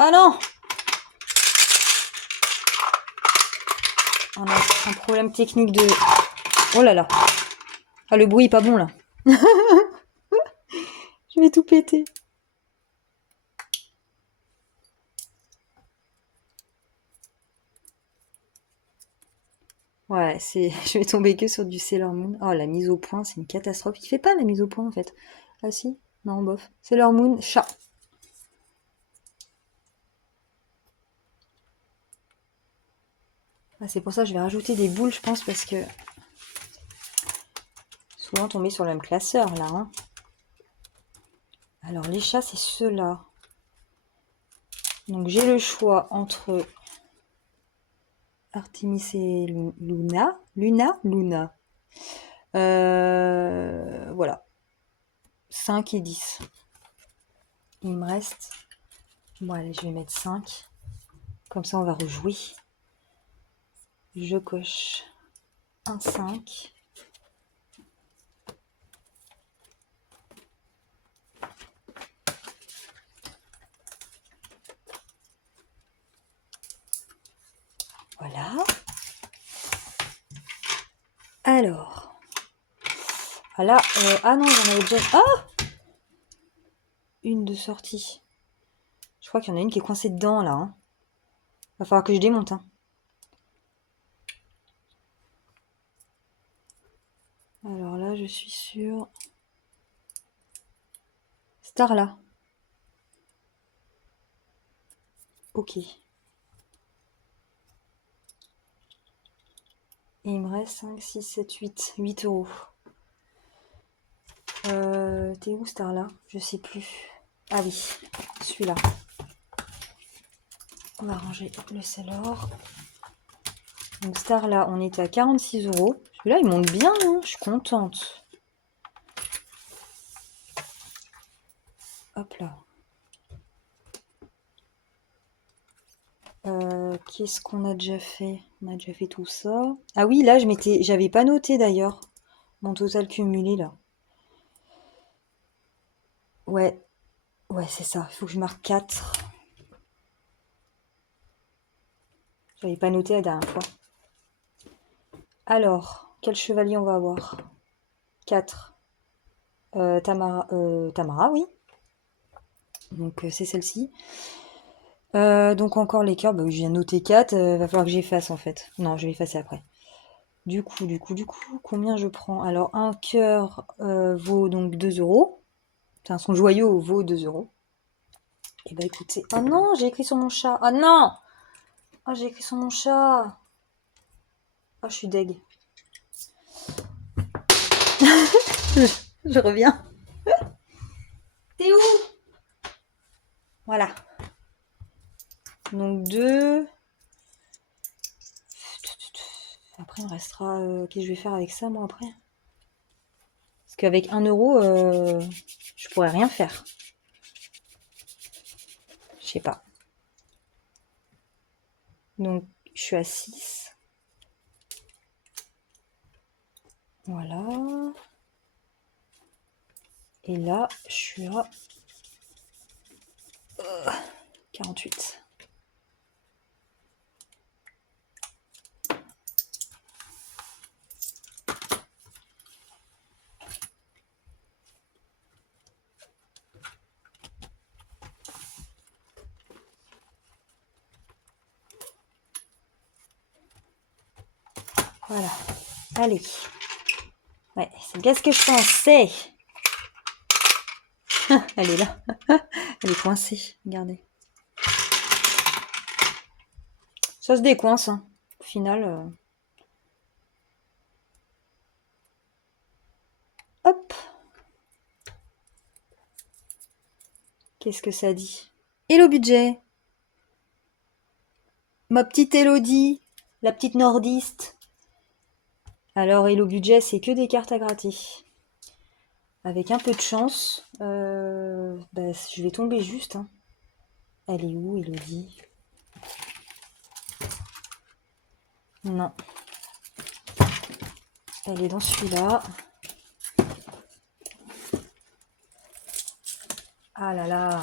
Ah non! On a un problème technique de. Oh là là. Ah, le bruit est pas bon là. Je vais tout péter. Ouais, je vais tomber que sur du Sailor Moon. Oh, la mise au point, c'est une catastrophe. Il fait pas la mise au point en fait. Ah si? Non, bof. Sailor Moon, chat. Ah, c'est pour ça que je vais rajouter des boules, je pense, parce que souvent tomber sur le même classeur là. Hein. Alors les chats, c'est ceux-là. Donc j'ai le choix entre Artemis et Luna. Luna. Voilà. 5 et 10. Il me reste. Bon, allez, je vais mettre 5. Comme ça, on va rejouer. Je coche un 5. Voilà. Alors. Ah là, ah non, j'en avais déjà. Ah! Une de sortie. Je crois qu'il y en a une qui est coincée dedans là. Hein. Va falloir que je démonte. Hein. Alors là, je suis sur Starla. Ok. Et il me reste 5, 6, 7, 8. 8 €. T'es où Starla? Je sais plus. Ah oui, celui-là. On va ranger le Sailor. Donc Starla, on est à 46 €. Celui-là, il monte bien, hein. Je suis contente. Hop là. Qu'est-ce qu'on a déjà fait? On a déjà fait tout ça. Ah oui, là, j'avais pas noté d'ailleurs mon total cumulé là. Ouais, ouais, c'est ça. Il faut que je marque 4. J'avais pas noté la dernière fois. Alors, quel chevalier on va avoir? 4. Tamara, oui. Donc c'est celle-ci. Donc encore les cœurs, bah, je viens de noter 4. Va falloir que j'efface en fait. Non, je vais effacer après. Du coup, combien je prends? Alors un cœur vaut donc 2 €. Enfin, son joyau vaut 2 €. Et bah écoutez. Oh non, j'ai écrit sur mon chat. Oh non. Oh, j'ai écrit sur mon chat. Oh, je suis deg. Je reviens. T'es où? Voilà. Donc 2. Après, il me restera... Qu'est-ce que je vais faire avec ça, moi, après? Parce qu'avec 1 euro, je pourrais rien faire. Je sais pas. Donc, je suis à 6. Voilà. Et là, je suis à 48. Voilà. Allez. Ouais, c'est qu'est-ce que je pensais. Elle est là. Elle est coincée. Regardez. Ça se décoince. Hein. Au final. Hop. Qu'est-ce que ça dit? Hello budget. Ma petite Elodie. La petite nordiste. Alors, Hello budget, c'est que des cartes à gratter. Avec un peu de chance, je vais tomber juste. Hein. Elle est où, Elodie? Non. Elle est dans celui-là. Ah là là.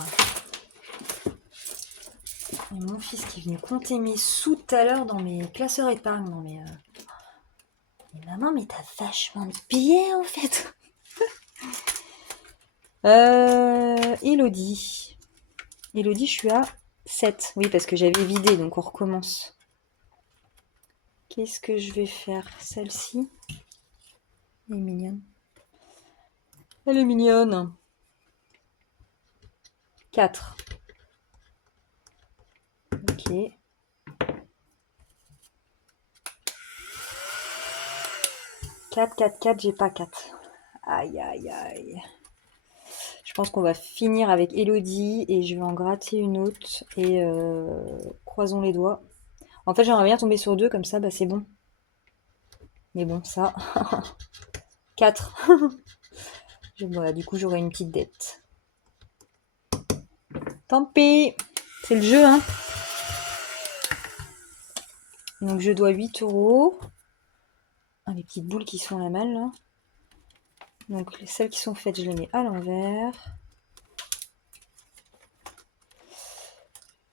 Et mon fils qui est venu compter mes sous tout à l'heure dans mes classeurs épargne. Non mais... Mais maman, mais t'as vachement de billets en fait. Elodie. Elodie, je suis à 7. Oui, parce que j'avais vidé, donc on recommence. Qu'est-ce que je vais faire? Celle-ci. Elle est mignonne. Elle est mignonne. 4. Ok. 4, 4, 4, j'ai pas 4. Aïe, aïe, aïe. Je pense qu'on va finir avec Elodie et je vais en gratter une autre et croisons les doigts. En fait, j'aimerais bien tomber sur 2, comme ça, bah c'est bon. Mais bon, ça... 4. Voilà, du coup, j'aurai une petite dette. Tant pis. C'est le jeu, hein. Donc, je dois 8 euros. Ah, les petites boules qui sont la malle, là. Donc, celles qui sont faites, je les mets à l'envers.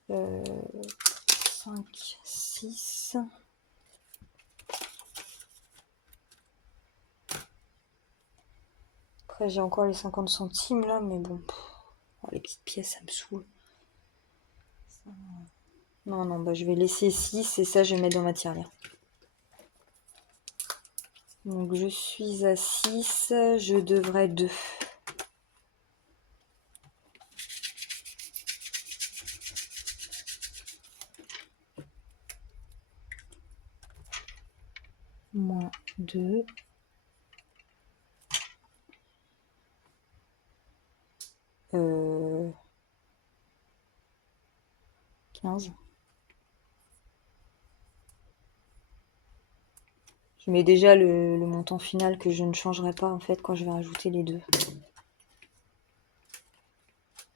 5, 6... Après, j'ai encore les 50 centimes, là, mais bon... Oh, les petites pièces, ça me saoule. Non, non, bah je vais laisser 6 et ça, je vais mettre dans ma tirelire. Donc, je suis à 6, je devrais 2. Moins 2. Euh... 15. Je mets déjà le montant final que je ne changerai pas en fait quand je vais rajouter les 2.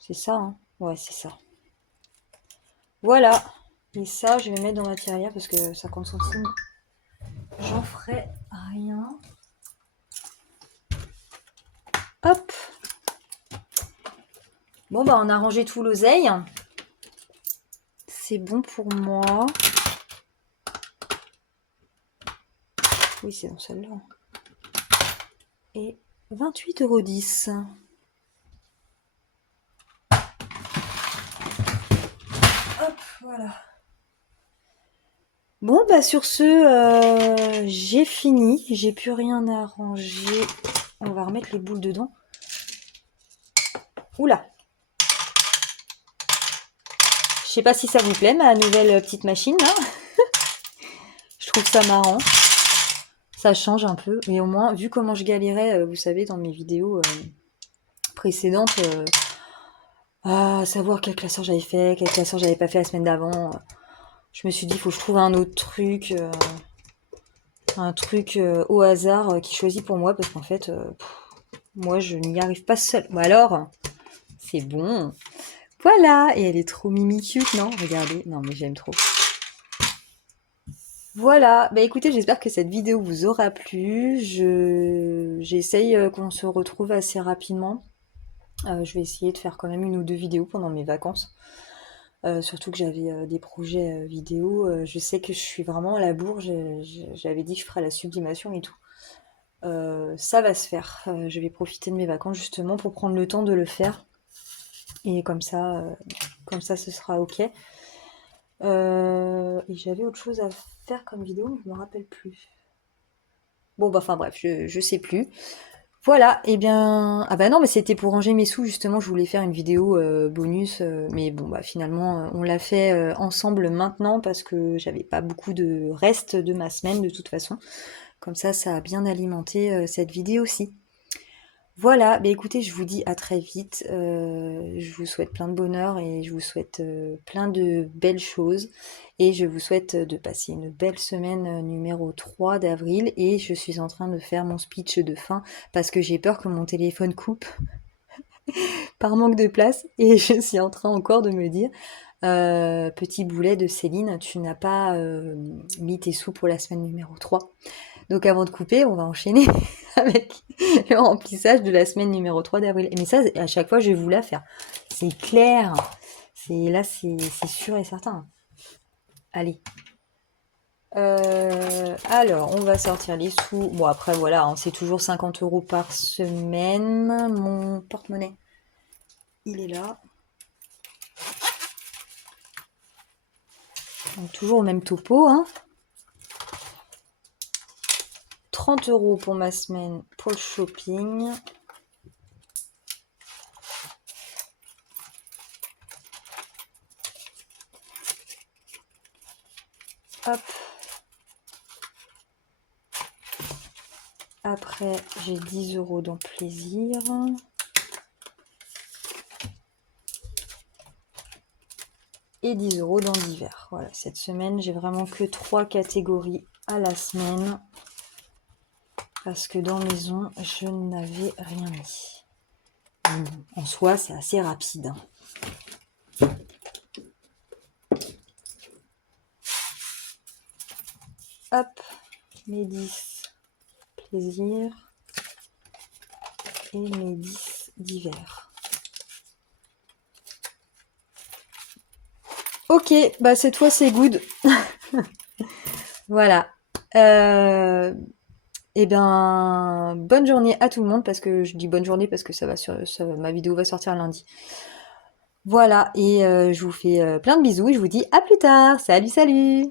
C'est ça, hein? Ouais, c'est ça. Voilà. Et ça, je vais mettre dans ma tirelire parce que 50 centimes, j'en ferai rien. Hop. Bon, bah on a rangé tout l'oseille. C'est bon pour moi. Oui, c'est dans celle-là. Et 28,10 €. Hop, voilà. Bon, bah sur ce, j'ai fini. J'ai plus rien à ranger. On va remettre les boules dedans. Oula. sais pas si ça vous plaît, ma nouvelle petite machine, là. Je trouve ça marrant. Ça change un peu. Mais au moins, vu comment je galérais, vous savez, dans mes vidéos précédentes, à savoir quel classeur j'avais fait, quel classeur j'avais pas fait la semaine d'avant, je me suis dit, il faut que je trouve un autre truc. Un truc au hasard qui choisit pour moi parce qu'en fait, moi je n'y arrive pas seule. Ou alors, c'est bon. Voilà, et elle est trop mimi cute, non? Regardez, non mais j'aime trop. Voilà, bah écoutez, j'espère que cette vidéo vous aura plu. J'essaye qu'on se retrouve assez rapidement. Je vais essayer de faire quand même une ou deux vidéos pendant mes vacances. Surtout que j'avais des projets vidéo. Je sais que je suis vraiment à la bourre. J'avais dit que je ferais la sublimation et tout. Ça va se faire. Je vais profiter de mes vacances justement pour prendre le temps de le faire. Et comme ça, ce sera ok. Et j'avais autre chose à faire comme vidéo, mais je me rappelle plus. Bon, bah, enfin bref, je sais plus. Voilà, et bien... Ah bah non, mais c'était pour ranger mes sous, justement, je voulais faire une vidéo bonus, mais bon, bah finalement, on l'a fait ensemble maintenant parce que j'avais pas beaucoup de reste de ma semaine de toute façon. Comme ça a bien alimenté cette vidéo aussi. Voilà, bah écoutez, je vous dis à très vite. Je vous souhaite plein de bonheur et je vous souhaite plein de belles choses. Et je vous souhaite de passer une belle semaine numéro 3 d'avril. Et je suis en train de faire mon speech de fin parce que j'ai peur que mon téléphone coupe par manque de place. Et je suis en train encore de me dire, petit boulet de Céline, tu n'as pas mis tes sous pour la semaine numéro 3. Donc avant de couper, on va enchaîner avec le remplissage de la semaine numéro 3 d'avril. Mais ça, à chaque fois, je vais vous la faire. C'est clair. C'est sûr et certain. Allez. Alors, on va sortir les sous. Bon, après, voilà, hein, c'est toujours 50 € par semaine. Mon porte-monnaie, il est là. Donc, toujours au même topo, hein. 30 € pour ma semaine pour le shopping. Hop. Après, j'ai 10 € dans plaisir. Et 10 € dans divers. Voilà, cette semaine, j'ai vraiment que 3 catégories à la semaine. Parce que dans maison, je n'avais rien mis. En soi, c'est assez rapide. Hop, mes 10 plaisir et mes 10 divers. Ok, bah cette fois c'est good. Voilà. Et bien, bonne journée à tout le monde, parce que je dis bonne journée parce que ma vidéo va sortir lundi. Voilà, et je vous fais plein de bisous et je vous dis à plus tard. Salut, salut!